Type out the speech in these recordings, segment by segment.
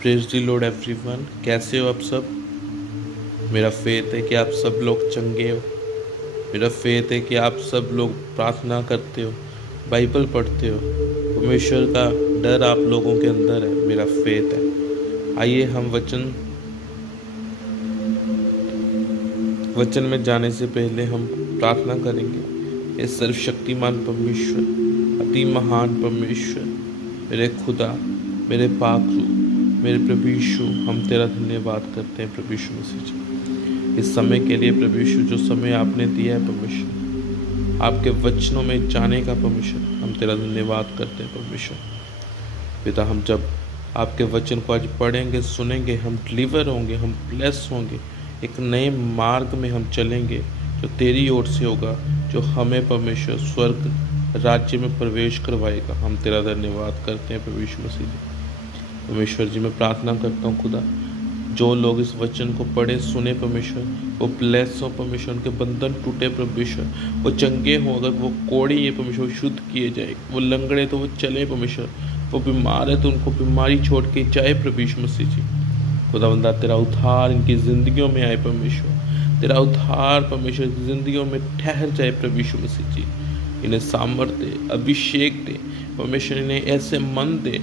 Praise the Lord everyone. कैसे हो आप सब? मेरा फेथ है कि आप सब लोग चंगे हो। मेरा फेथ है कि आप सब लोग प्रार्थना करते हो, बाइबल पढ़ते हो, परमेश्वर का डर आप लोगों के अंदर है। मेरा फेथ है। आइए हम वचन में जाने से पहले हम प्रार्थना करेंगे। हे सर्वशक्तिमान परमेश्वर, अति महान परमेश्वर, मेरे खुदा, मेरे पाक रूह, मेरे प्रभु यीशु, हम तेरा धन्यवाद करते हैं प्रभु यीशु मसीह जी, इस समय के लिए प्रभु यीशु, जो समय आपने दिया है परमेश्वर, आपके वचनों में जाने का परमेश्वर, हम तेरा धन्यवाद करते हैं परमेश्वर। पिता, हम जब आपके वचन को आज पढ़ेंगे, सुनेंगे, हम डिलीवर होंगे, हम ब्लेस होंगे, एक नए मार्ग में हम चलेंगे जो तेरी ओर से होगा, जो हमें परमेश्वर स्वर्ग राज्य में प्रवेश करवाएगा। हम तेरा धन्यवाद करते हैं प्रभु यीशु मसीह जी। परमेश्वर जी, मैं प्रार्थना करता हूँ खुदा, जो लोग इस वचन को पढ़े सुने परमेश्वर, वो ब्लेस हो परमेश्वर, उनके बंधन टूटे परमेश्वर, वो चंगे हों, अगर वो कोढ़ी है परमेश्वर शुद्ध किए जाए, वो लंगड़े तो वो चले परमेश्वर, वो बीमार है तो उनको बीमारी छोड़ के जाए प्रभु यीशु मसीह जी। खुदावंदा, तेरा उद्धार इनकी जिंदगियों में आए परमेश्वर, तेरा उद्धार परमेश्वर की जिंदगियों में ठहर जाए प्रभु यीशु मसीह जी। इन्हें सामर्थ दे, अभिषेक दे परमेश्वर, इन्हें ऐसे मन दे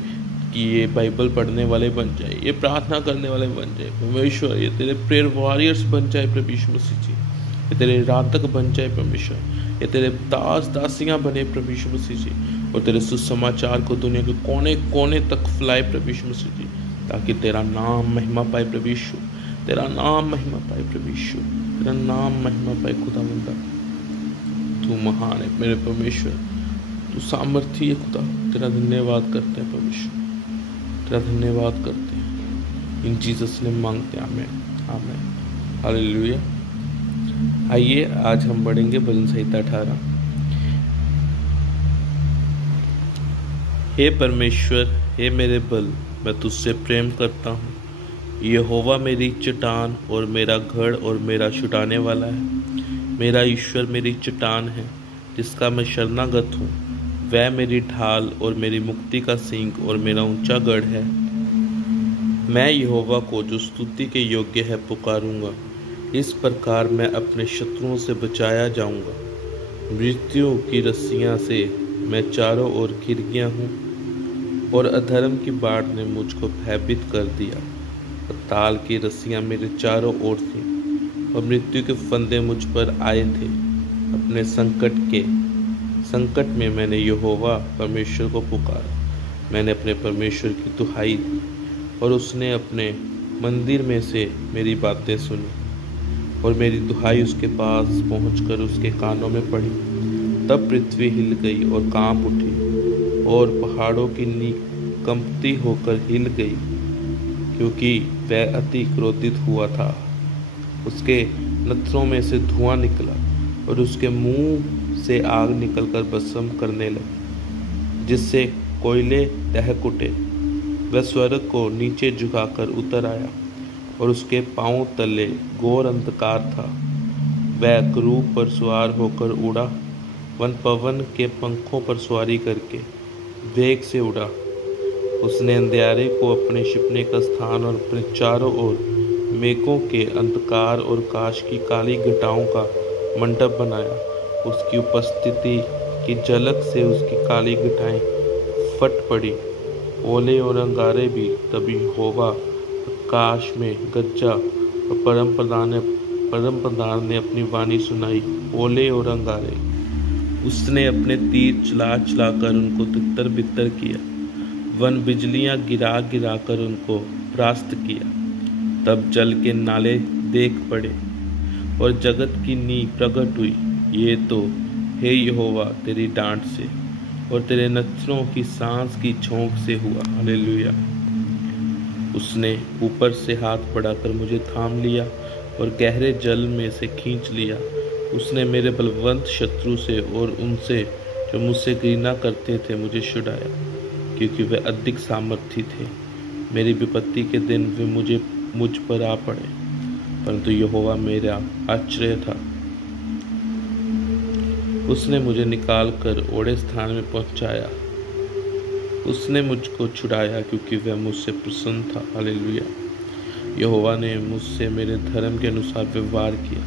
कि ये बाइबल पढ़ने वाले बन जाए, ये प्रार्थना करने वाले बन जाए परमेश्वर, ये तेरे प्रेयर वॉरियर्स बन जाए प्रभु यीशु मसीह जी, ये तेरे आराधक बन जाए परमेश्वर, ये तेरे दास दासियां बने प्रभु यीशु मसीह जी, और तेरे सुसमाचार को दुनिया के कोने कोने तक फैलाए प्रभु यीशु मसीह जी, ताकि तेरा नाम महिमा पाए प्रभु यीशु, तेरा नाम महिमा पाए प्रभु यीशु, तेरा नाम महिमा पाए। खुदावंदा, तू महान है मेरे परमेश्वर, तू सामर्थी है खुदा, तेरा धन्यवाद करते हैं परमेश्वर, तेरा धन्यवाद करते हैं। इन जीसस ने मांगते हैं, आमीन आमीन हालेलुया। आइए आज हम पढ़ेंगे भजन संहिता 18। हे परमेश्वर, हे मेरे बल, मैं तुझसे प्रेम करता हूँ। यहोवा मेरी चट्टान और मेरा गढ़ और मेरा छुड़ाने वाला है। मेरा ईश्वर मेरी चट्टान है, जिसका मैं शरणागत हूँ। वह मेरी ढाल और मेरी मुक्ति का सींग और मेरा ऊंचा गढ़ है। मैं यहोवा को, जो स्तुति के योग्य है, पुकारूंगा। इस प्रकार मैं अपने शत्रुओं से बचाया जाऊंगा। मृत्यु की रस्सियां से मैं चारों ओर घिर गया हूँ, और अधर्म की बाढ़ ने मुझको भयभीत कर दिया। ताल की रस्सियां मेरे चारों ओर थीं, और मृत्यु के फंदे मुझ पर आए थे। अपने संकट में मैंने यहोवा परमेश्वर को पुकारा। मैंने अपने परमेश्वर की दुहाई दी, और उसने अपने मंदिर में से मेरी बातें सुनी, और मेरी दुहाई उसके पास पहुंचकर उसके कानों में पड़ी। तब पृथ्वी हिल गई और कांप उठी, और पहाड़ों की नींव कंपती होकर हिल गई, क्योंकि वह अति क्रोधित हुआ था। उसके नथनों में से धुआं निकला, और उसके मुंह से आग निकलकर भस्म करने लगी, जिससे कोयले दहक उठे। वह स्वर्ग को नीचे झुकाकर उतर आया, और उसके पांव तले घोर अंधकार था। वह क्रूब पर सवार होकर उड़ा, वन पवन के पंखों पर सवारी करके वेग से उड़ा। उसने अंधियारे को अपने छिपने का स्थान और अपने चारों ओर मेघों के अंधकार और काश की काली घटाओं का मंडप बनाया। उसकी उपस्थिति की झलक से उसकी काली घटाएं फट पड़ी। ओले और अंगारे भी तभी यहोवा आकाश में गरजा, और परम प्रधान ने अपनी वाणी सुनाई। ओले और अंगारे, उसने अपने तीर चला कर उनको तितर बितर किया। वन बिजलियां गिरा कर उनको परास्त किया। तब जल के नाले देख पड़े, और जगत की नींव प्रकट हुई। ये तो हे यहोवा तेरी डांट से और तेरे नथनों की सांस की झोंक से हुआ। हालेलुया। उसने ऊपर से हाथ बढ़ाकर मुझे थाम लिया, और गहरे जल में से खींच लिया। उसने मेरे बलवंत शत्रु से और उनसे जो मुझसे घृणा करते थे मुझे छुड़ाया, क्योंकि वे अधिक सामर्थी थे। मेरी विपत्ति के दिन वे मुझ पर आ पड़े, परंतु यहोवा मेरा आश्रय था। उसने मुझे निकाल कर ओढ़े स्थान में पहुंचाया। उसने मुझको छुड़ाया क्योंकि वह मुझसे प्रसन्न था। हालेलुया। यहोवा ने मुझसे मेरे धर्म के अनुसार व्यवहार किया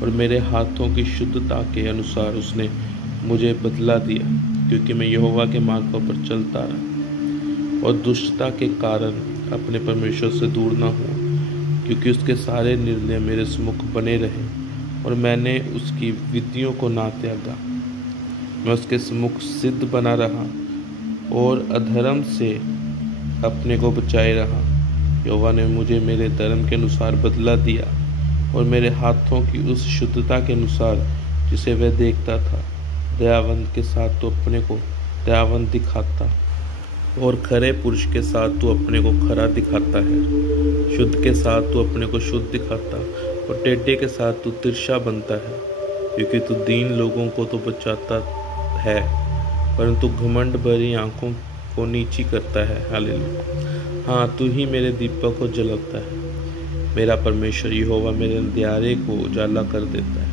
और मेरे हाथों की शुद्धता के अनुसार उसने मुझे बदला दिया, क्योंकि मैं यहोवा के मार्गों पर चलता रहा और दुष्टता के कारण अपने परमेश्वर से दूर न हुआ, क्योंकि उसके सारे निर्णय मेरे सम्मुख बने रहे और मैंने उसकी विधियों को ना त्यागा। मैं उसके सम्मुख सिद्ध बना रहा और अधर्म से अपने को बचाए रहा। यहोवा ने मुझे मेरे धर्म के अनुसार बदला दिया और मेरे हाथों की उस शुद्धता के अनुसार जिसे वह देखता था। दयावंत के साथ तो अपने को दयावंत दिखाता और खरे पुरुष के साथ तो अपने को खरा दिखाता है। शुद्ध के साथ तो अपने को शुद्ध दिखाता और टेढ़े के साथ तो तिरछा बनता है, क्योंकि तू दीन लोगों को तो बचाता है, परंतु घमंड भरी आंखों को नीची करता है। हालेलुया। हाँ, तू ही मेरे दीपक को जलाता है। मेरा परमेश्वर यहोवा मेरे अंधियारे को उजाला कर देता है,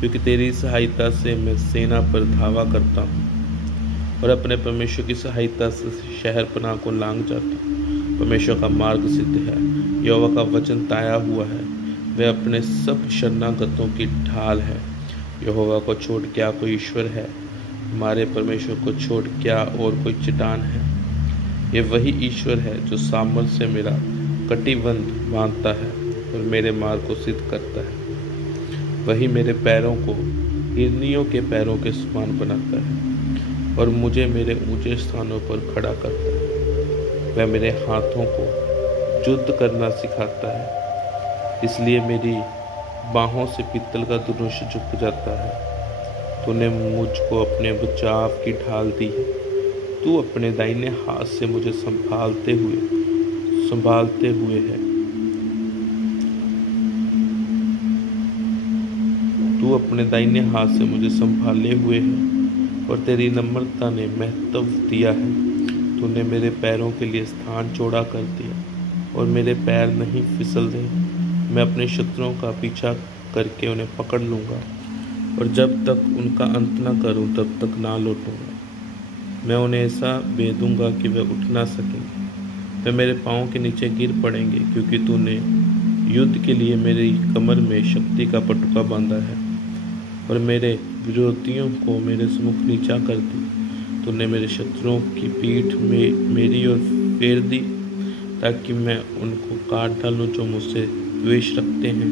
क्योंकि तेरी सहायता से मैं सेना पर धावा करता हूँ और अपने परमेश्वर की सहायता से शहर पनाह को लांघ जाता हूँ। परमेश्वर का मार्ग सिद्ध है, यहोवा का वचन ताया हुआ है, वह अपने सब शरणागतों की ढाल है। यहोवा को छोड़ क्या कोई ईश्वर है? हमारे परमेश्वर को छोड़ क्या और कोई चट्टान है? ये वही ईश्वर है जो सामर्थ्य से मेरा कटिबंध बांधता है और मेरे मार्ग को सिद्ध करता है। वही मेरे पैरों को हिरनियों के पैरों के समान बनाता है और मुझे मेरे ऊंचे स्थानों पर खड़ा करता है। वह मेरे हाथों को युद्ध करना सिखाता है, इसलिए मेरी बाहों से पीतल का धनुष झुक जाता है। तूने मुझको अपने बचाव की ढाल दी है। तू अपने दाहिने हाथ से मुझे संभालते हुए है। तू अपने दाहिने हाथ से मुझे संभाले हुए है और तेरी नम्रता ने महत्व दिया है। तूने मेरे पैरों के लिए स्थान चौड़ा कर दिया और मेरे पैर नहीं फिसल रहे। मैं अपने शत्रुओं का पीछा करके उन्हें पकड़ लूँगा और जब तक उनका अंत न करूं तब तक ना लौटूंगा। मैं उन्हें ऐसा बेधूंगा कि वे उठ ना सकेंगे। वे मेरे पाँव के नीचे गिर पड़ेंगे, क्योंकि तूने युद्ध के लिए मेरी कमर में शक्ति का पटुका बांधा है और मेरे विरोधियों को मेरे सम्मुख नीचा कर दी। तूने मेरे शत्रुओं की पीठ में मेरी ओर फेर दी, ताकि मैं उनको काट डालूं जो मुझसे द्वेष रखते हैं।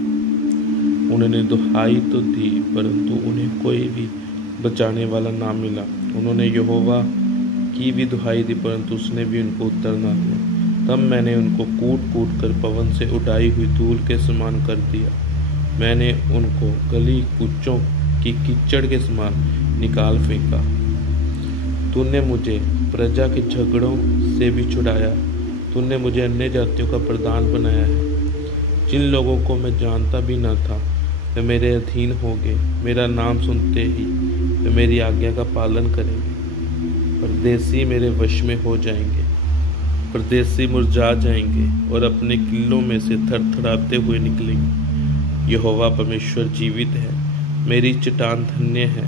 उन्होंने दुहाई तो दी, परंतु उन्हें कोई भी बचाने वाला ना मिला। उन्होंने यहोवा की भी दुहाई दी, परंतु उसने भी उनको उत्तर ना दिया। तब मैंने उनको कूट कूट कर पवन से उड़ाई हुई धूल के समान कर दिया। मैंने उनको गली कूचों की कीचड़ के समान निकाल फेंका। तूने मुझे प्रजा के झगड़ों से भी छुड़ाया। तूने मुझे अन्य जातियों का प्रधान बनाया है। जिन लोगों को मैं जानता भी न था वे मेरे अधीन होंगे। मेरा नाम सुनते ही वे मेरी आज्ञा का पालन करेंगे। परदेसी मेरे वश में हो जाएंगे। परदेसी मुरझा जाएंगे और अपने किलों में से थरथराते हुए निकलेंगे। यहोवा परमेश्वर जीवित है, मेरी चट्टान धन्य है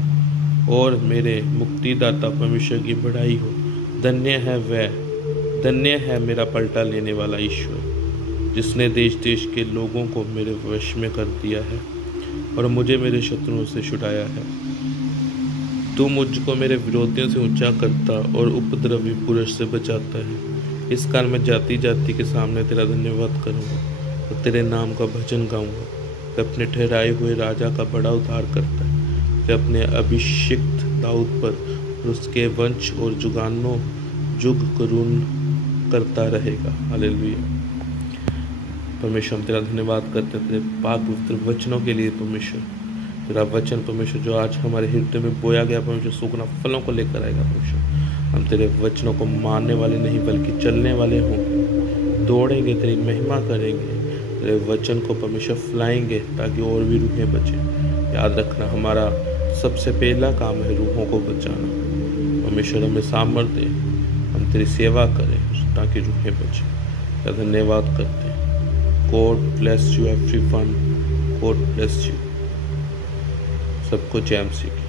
और मेरे मुक्तिदाता परमेश्वर की बड़ाई हो। धन्य है मेरा पलटा लेने वाला ईश्वर, जिसने देश देश के लोगों को मेरे वश में कर दिया है और मुझे मेरे शत्रुओं से छुड़ाया है। तू मुझको मेरे विरोधियों से ऊंचा करता और उपद्रवी पुरुष से बचाता है। इस कारण मैं जाति जाति के सामने तेरा धन्यवाद करूँगा और तेरे नाम का भजन गाऊंगा। वह अपने ठहराए हुए राजा का बड़ा उद्धार करता है। वह अपने अभिषिक्त दाऊद पर और उसके वंश और जुग करुण करता रहेगा। हालेलुया। परमेश्वर, हम तेरा धन्यवाद करते हैं तेरे पाक पवित्र वचनों के लिए। परमेश्वर, तेरा वचन परमेश्वर जो आज हमारे हृदय में बोया गया परमेश्वर सूखना फलों को लेकर आएगा। परमेश्वर, हम तेरे वचनों को मानने वाले नहीं बल्कि चलने वाले होंगे। दौड़ेंगे, तेरी महिमा करेंगे, तेरे वचन को परमेश्वर फैलाएंगे ताकि और भी रूहें बचें। याद रखना, हमारा सबसे पहला काम है रूहों को बचाना। परमेश्वर, हमें सामर्थ्य दे, हम तेरी सेवा करें ताकि रूहें बचें। धन्यवाद करते हैं। God bless you everyone. God bless you. सबको जय मसीह।